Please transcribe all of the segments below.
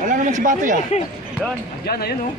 Wala naman si Batoy ah. Yan, dyan, ayun oh.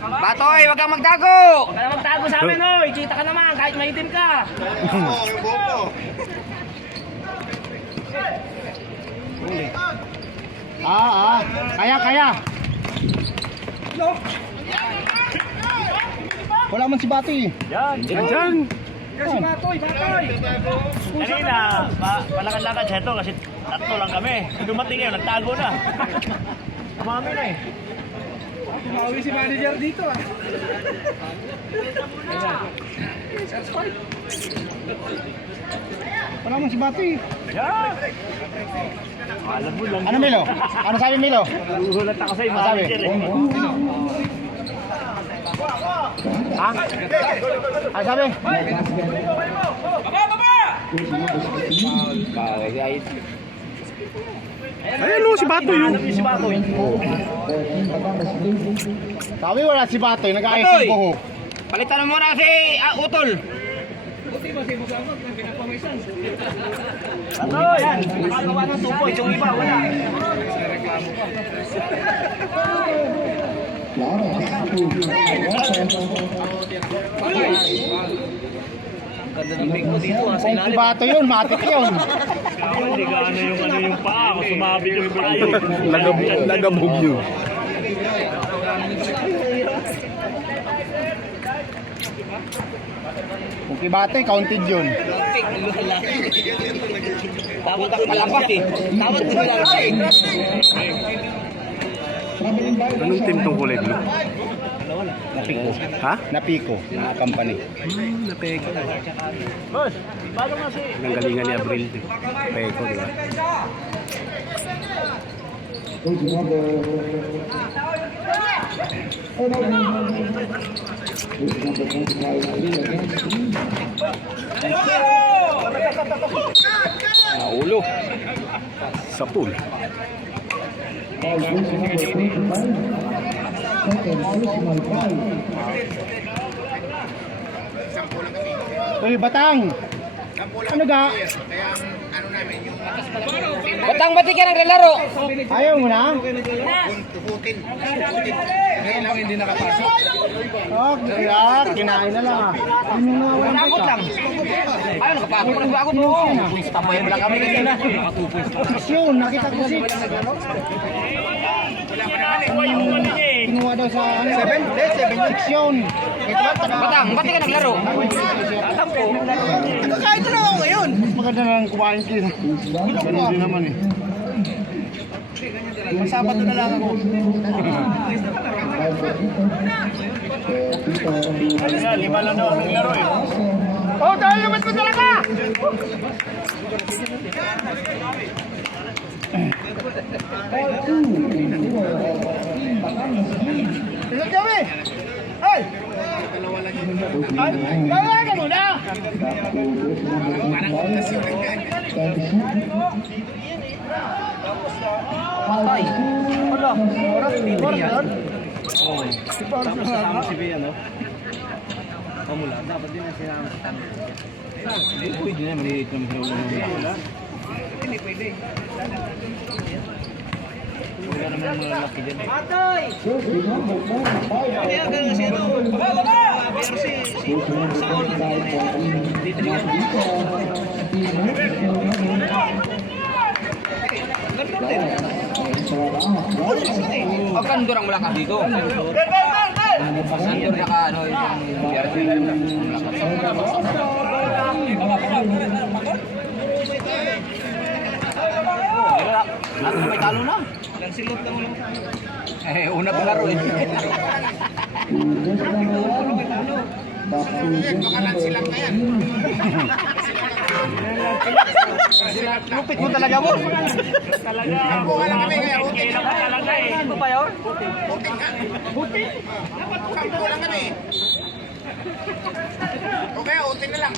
Batoy, wag kang magtago! Huwag ka na magtago sa amin oh. Ikita ka naman kahit maitim ka. Kaya. Wala man si Batoy. Yan, Diyan. Si Batoy. Kanina, palakad-lakad siya ito kasi tatlo lang kami. Dumating ngayon, nagtago na. Umami na eh. Tumawi si manager dito ah. Wala man si Batoy. Yan. Alam mo lang. Ano Milo? Ano sabi Milo? Uhulat ako sa'yo, Ano sabi? manager eh. Ha? Ano sabi? Ayan o, si Batoy yun. Si Batoy. Sabi wala si Batoy, nag-aayos Batoy! ng buhok. Palitan mo muna si Utol. Batoy! Nakagawa ng 2 points, yung iba wala. Ganda ng mo dito ha, sa Kung si ilalim. Batoy yun, matik yun. Hindi ka yung paa, kung sumabit yung tayo. Lagabog yun. Kung si Batoy, counted yun. Tawad ako malapas eh. Tawad ko lang eh. Anong team tong kulay blue? Napiko. Ha? Napiko, na company. Boss, bago nga si... Nanggalingan ni Abril. Peko, di ba? Ulo. Sa pool. Uy, Batang! Ano ga? Batang bati ka naglalaro. Ayaw mo na? Oh, kinain na lang ah. Ano na wala Nakakot lang. Ayaw, nakapakot lang ako mo. Tapayan lang kami kanina. Yun, nakita ko si kinuha daw sa ano? 7 yun. Batang, bati ka naglaro. Kahit na ako ngayon. Mas maganda na lang kumain kita. Ganun din naman eh. Masabat na lang ako. Ayan, 5 lang daw ang naglaro eh. Oh, dahil naman ko talaga! Ilan kami? Ay! Tawagan mo na! Patay. Wala. Oras yun? Kasama si Bea, no? Pamula, dapat din na sinama sa tanong. Hindi pwede na, maliit naman sa ulo ng hindi pwede. Wala naman mga laki dyan. Patay! Kaya ganun kasi ano? Baba! BRC! Saon! Dito niya. Ganda din. Ang kandor ang malakas dito. Kandor na ka ano yung BRC. Lahat may talo na. Lang silot na mo lang. Una pa laro eh. Lupit mo talaga mo. Talaga. Kailangan ka talaga eh. Ano ba yun? Sampo lang kami. Okay, utin na lang.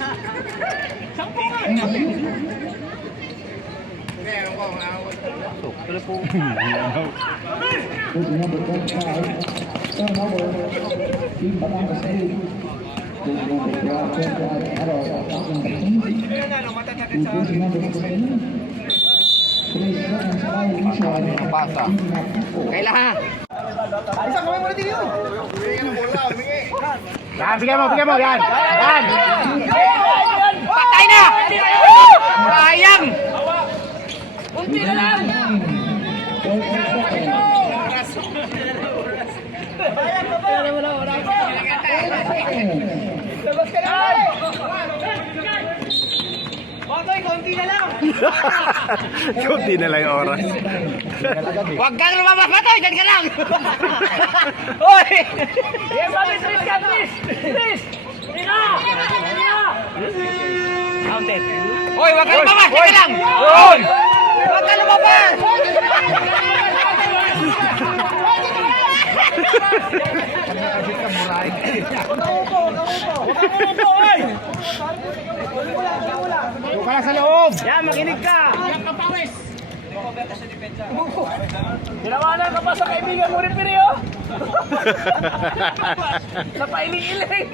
Pasa. Kailangan. Isang kamay mo na din yun. Yan, bigyan mo, yan. Yan. Patay na! Sayang! Kunti na lang! Labas ka na! Matoy, konti na lang! Kunti na lang yung oras. Huwag kang lumabas, Matoy! Diyan ka lang! Hoy! Yes, mami, Tris ka, Tris! Tris! Ina! Counted. Hoy, huwag kang lumabas! Diyan ka lang! Hoy! Huwag kang lumabas! Doon ka lang sa loob. Yan, makinig ka! Tinawanan ka pa sa kaibigan mo rin, Piri, oh! Napailing-iling!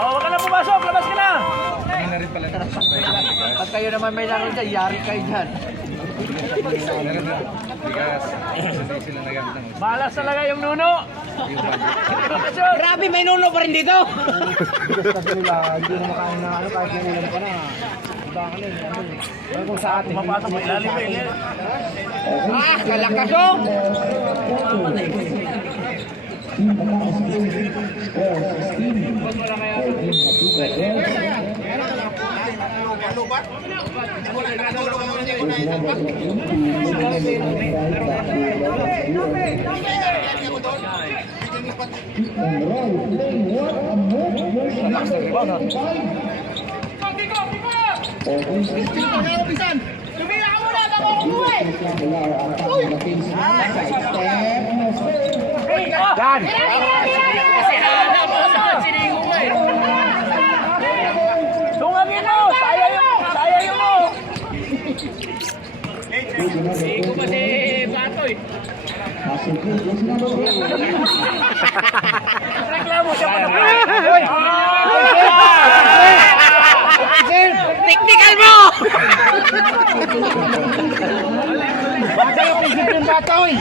Oh, wag ka na pumasok! Labas ka na! Pag kayo naman may laro dyan, yari kayo dyan. Malas talaga yung nuno! Grabe, may nuno pa rin dito! Kasi nila, hindi na makain na ano, kahit yung ulam ka na. Iba ka na eh. Ano kung sa atin. Mapasok mo ilalim eh. Ah, kalakas oh! Yan. Tungangin mo! Sayang mo! Hindi ko pa si Batoy. Reklamo siya pa na. Technical mo! Bata yung isip yung bata, oy.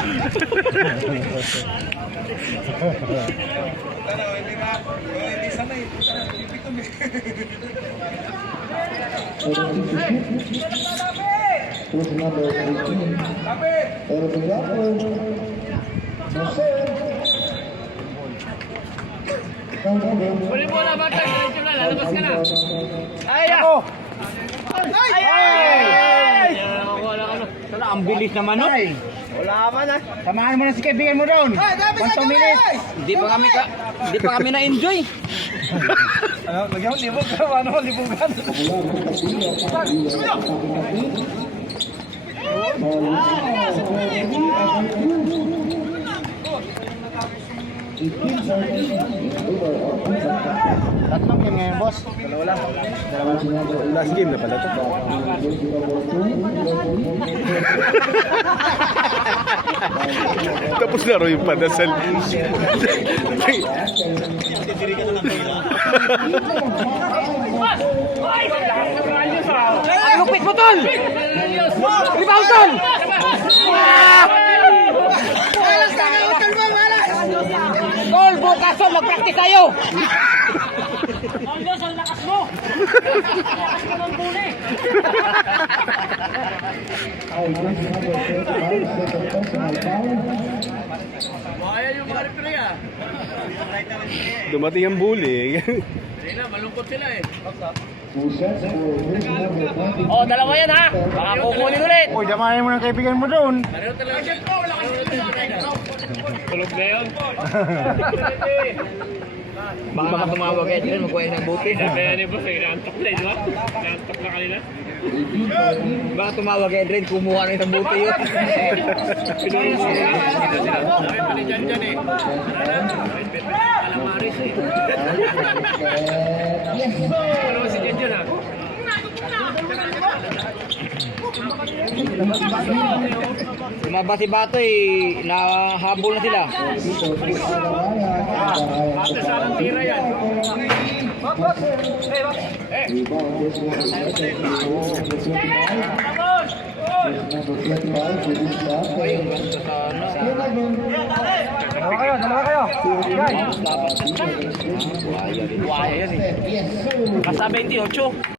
Huli mo na, Batoy. Diretso na, lalabas ka na. Ay, ako. Ay! Sana, ang bilis naman no? Wala man ah. Samahan mo na si kaibigan mo doon. 1 minutes. Hindi pa kami na-enjoy. Ano, lagyan mo libog ka. Ano, libogan. Tatlong game ngayon, boss. Last game na pala ito. Tapos na rin yung padasal. Ang lupit mo, tol! Rebound, tol! Tol, bukas tol, mag-practice tayo! Ang Diyos, ang lakas mo! Lakas mo ng puli! Makaya yung mga referee ah. Dumating ang bully. Hindi na, malungkot sila eh. Oh, dalawa yan ha! Baka kukunin ulit! Uy, damayan mo ng kaibigan mo doon. Pareho talaga siya. Tulog na yun. Baka tumawag kayo dyan, magkuha ng buti. Kaya ni boss, inaantok na eh, di ba? Inaantok na kanina. Baka tumawag kayo dyan, kumuha ng isang buti yun. Pinulong mo sila. Sabi pa ni Jan Jan eh. Calamaris eh. Ano si Jan Jan ah? mga bati-batoy, nahabol na sila. Ate, saan tira yan? Ayun, basta sana. Dalawa kayo. Yan. Buhaya yan eh. Basta 28.